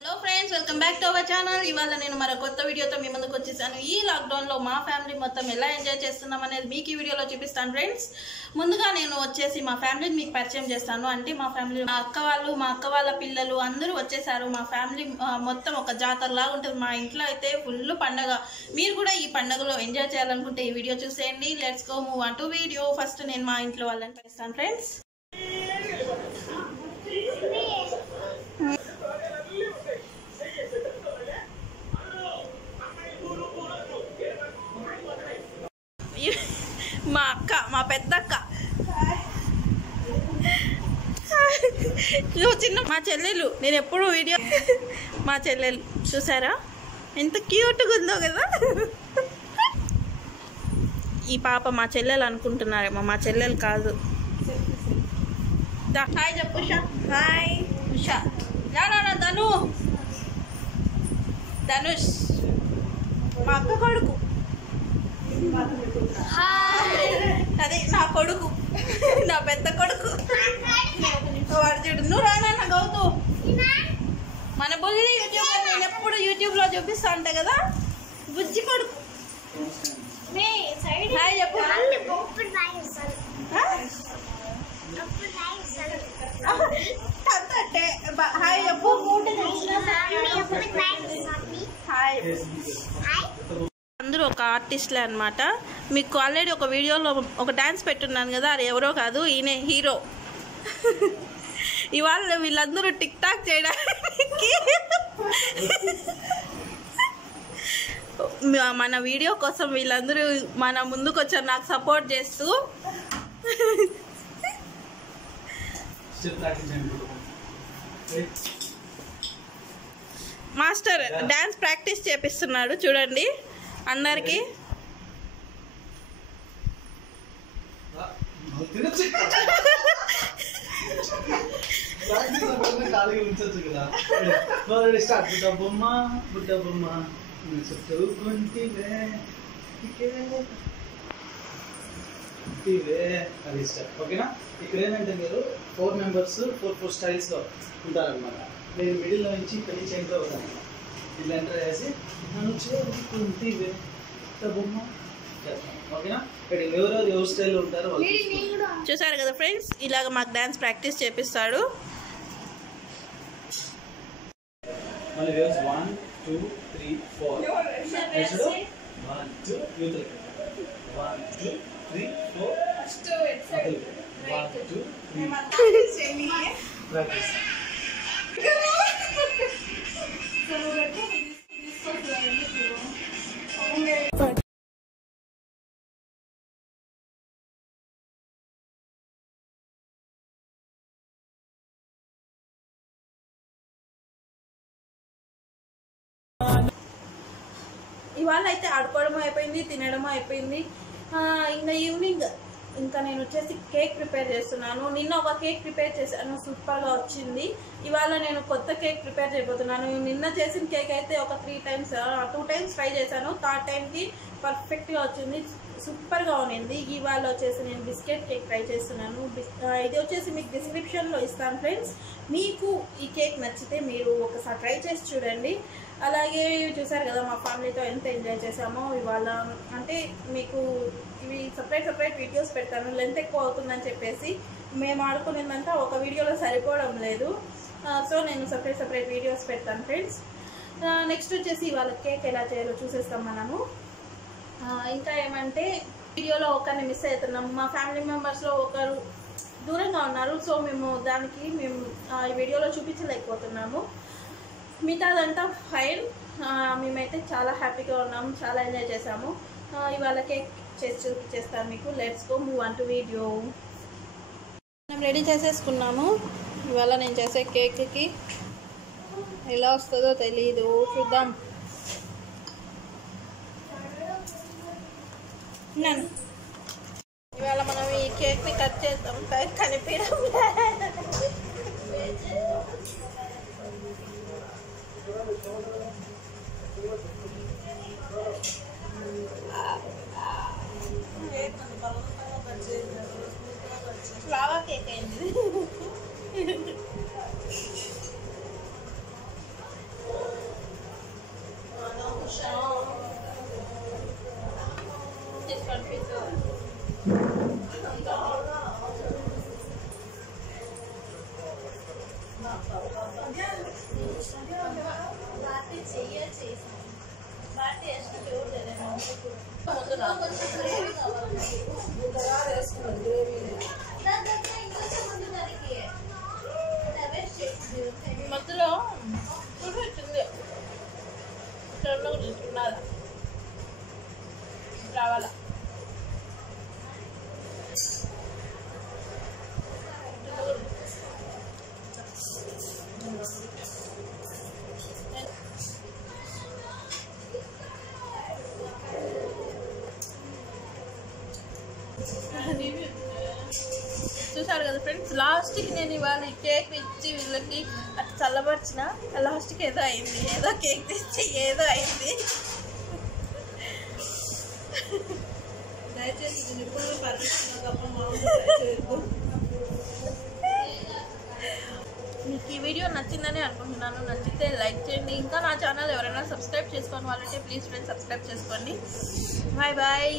Hello friends, welcome back to our channel. ఇవాళ నేను మరో కొత్త వీడియోతో మీ ముందుకు వచ్చేసాను. ఈ లాక్డౌన్లో మా ఫ్యామిలీ మొత్తం ఎలా ఎంజాయ్ చేస్తున్నాం అనేది మీకు ఈ వీడియోలో చూపిస్తాను ఫ్రెండ్స్. ముందుగా నేను వచ్చేసి మా ఫ్యామిలీని మీకు పరిచయం చేస్తాను. అంటే మా ఫ్యామిలీ, మా అక్క వాళ్ళ పిల్లలు అందరూ వచ్చేసారు. మా ఫ్యామిలీ మొత్తం ఒక జాతరలాగా ఉంటుంది. మా ఇంట్లో అయితే ఫుల్ పండగ. మీరు కూడా ఈ పండుగలో ఎంజాయ్ చేయాలనుకుంటే ఈ వీడియో చూసేయండి. Let's go move on to video. First నేను మా ఇంట్లో వాళ్ళని పరిస్తాను ఫ్రెండ్స్. మా అక్క, మా పెద్దక్క, చిన్న మా చెల్లెలు. నేను ఎప్పుడు వీడియో మా చెల్లెలు చూసారా ఎంత క్యూట్గా ఉందో కదా. ఈ పాప మా చెల్లెలు అనుకుంటున్నారేమో, మా చెల్లెలు కాదు. హాయ్ చెప్పు ఉషా. హాయ్ ఉషా. ధనుష్ మా అక్క కొడుకు. అదే నా కొడుకు, నా పెద్ద కొడుకు. వాడు చూడు. నువ్వు రానా గౌతు. మన బుల్లి యూట్యూబ్, నేను ఎప్పుడు యూట్యూబ్ లో చూపిస్తా ఉంటా కదా. బుజ్జి కొడుకు. హాయ్ చెప్పు. హాయ్ చెప్పు. హాయ్. అందరూ ఒక ఆర్టిస్ట్లే అనమాట. మీకు ఆల్రెడీ ఒక వీడియోలో ఒక డాన్స్ పెట్టున్నాను కదా, అది ఎవరో కాదు, ఈయనే హీరో. ఇవాళ వీళ్ళందరూ టిక్ టాక్ చేయడానికి మన వీడియో కోసం వీళ్ళందరూ మన ముందుకు వచ్చారు నాకు సపోర్ట్ చేస్తూ. మాస్టర్ డాన్స్ ప్రాక్టీస్ చేపిస్తున్నాడు చూడండి అందరికి. ఓకేనా? ఇక్కడ ఏంటంటే మీరు 4 మెంబర్స్ 4 స్టైల్స్ లో ఉంటారనమాట. నేను మిడిల్ లో నుంచి పెళ్లి చేయంతో వస్తాను. వీళ్ళు ఎంటర్ చేసి నన్ను చేరుకుంటివే బొమ్మ. ఓకేనా? ఇక్కడ ఎవరెవరు ఎవరి స్టైల్లో ఉంటారో చూసారు కదా ఫ్రెండ్స్, ఇలాగ మాకు డాన్స్ ప్రాక్టీస్ చేపిస్తాడు. మళ్ళీ 1 2 3 4 1 2 3 1 2 3 4 1 2 3 ప్రాక్టీస్. ఇవాళ అయితే ఆడుకోవడం అయిపోయింది, తినడం అయిపోయింది. ఇంకా ఈవినింగ్ ఇంకా నేను వచ్చేసి కేక్ ప్రిపేర్ చేస్తున్నాను. నిన్న ఒక కేక్ ప్రిపేర్ చేశాను, సూపర్గా వచ్చింది. ఇవాళ నేను కొత్త కేక్ ప్రిపేర్ చేయబోతున్నాను. నిన్న చేసిన కేక్ అయితే ఒక 2 టైమ్స్ ట్రై చేశాను. 3rd టైంకి పర్ఫెక్ట్గా వచ్చింది, సూపర్గా ఉన్నింది. ఇవాళ వచ్చేసి నేను బిస్కెట్ కేక్ ట్రై చేస్తున్నాను. ఇది వచ్చేసి మీకు డిస్క్రిప్షన్లో ఇస్తాను ఫ్రెండ్స్. మీకు ఈ కేక్ నచ్చితే మీరు ఒకసారి ట్రై చేసి చూడండి. అలాగే చూసారు కదా మా ఫ్యామిలీతో ఎంత ఎంజాయ్ చేసామో ఇవాళ. అంటే మీకు ఇవి సపరేట్ వీడియోస్ పెడతాను, లెంత్ ఎక్కువ అవుతుందని చెప్పేసి మేము ఆడుకునేదంతా ఒక వీడియోలో సరిపోవడం లేదు. సో నేను సపరేట్ వీడియోస్ పెడతాను ఫ్రెండ్స్. నెక్స్ట్ వచ్చేసి ఇవాళ కేక్ ఎలా చేయాలో చూసేస్తాం మనము. ఇంకా ఏమంటే వీడియోలో ఒకరిని మిస్ అవుతున్నాము. మా ఫ్యామిలీ మెంబర్స్లో ఒకరు దూరంగా ఉన్నారు. సో మేము ఈ వీడియోలో చూపించలేకపోతున్నాము. మిగతాదంతా ఫైన్. మేమైతే చాలా హ్యాపీగా ఉన్నాము, చాలా ఎంజాయ్ చేసాము. ఇవాళ కేక్ చేసి చూపించేస్తాను మీకు. Let's go move on to video. మేము రెడీ చేసేసుకున్నాము. ఇవాళ నేను చేసే కేక్కి ఎలా వస్తుందో తెలీదు, చూద్దాం. ఇవాళ మనం ఈ కేక్ని కట్ చేద్దాం. కనిపించడం ఫ్లవర్ కేక్ అయింది. మధ్యలో వచ్చింది తీసుకున్నారా రావాలా చూసారు కదా ఫ్రెండ్స్, లాస్ట్కి నేను ఇవాళ ఈ కేక్ ఇచ్చి వీళ్ళకి అటు చల్లబరిచిన, లాస్ట్కి ఏదో అయింది, ఏదో కేక్ తెచ్చి ఏదో అయింది. మీకు ఈ వీడియో నచ్చిందని అనుకుంటున్నాను. నచ్చితే లైక్ చేయండి. ఇంకా నా ఛానల్ ఎవరైనా సబ్స్క్రైబ్ చేసుకోని వాళ్ళంటే ప్లీజ్ ఫ్రెండ్స్ సబ్స్క్రైబ్ చేసుకోండి. Bye bye.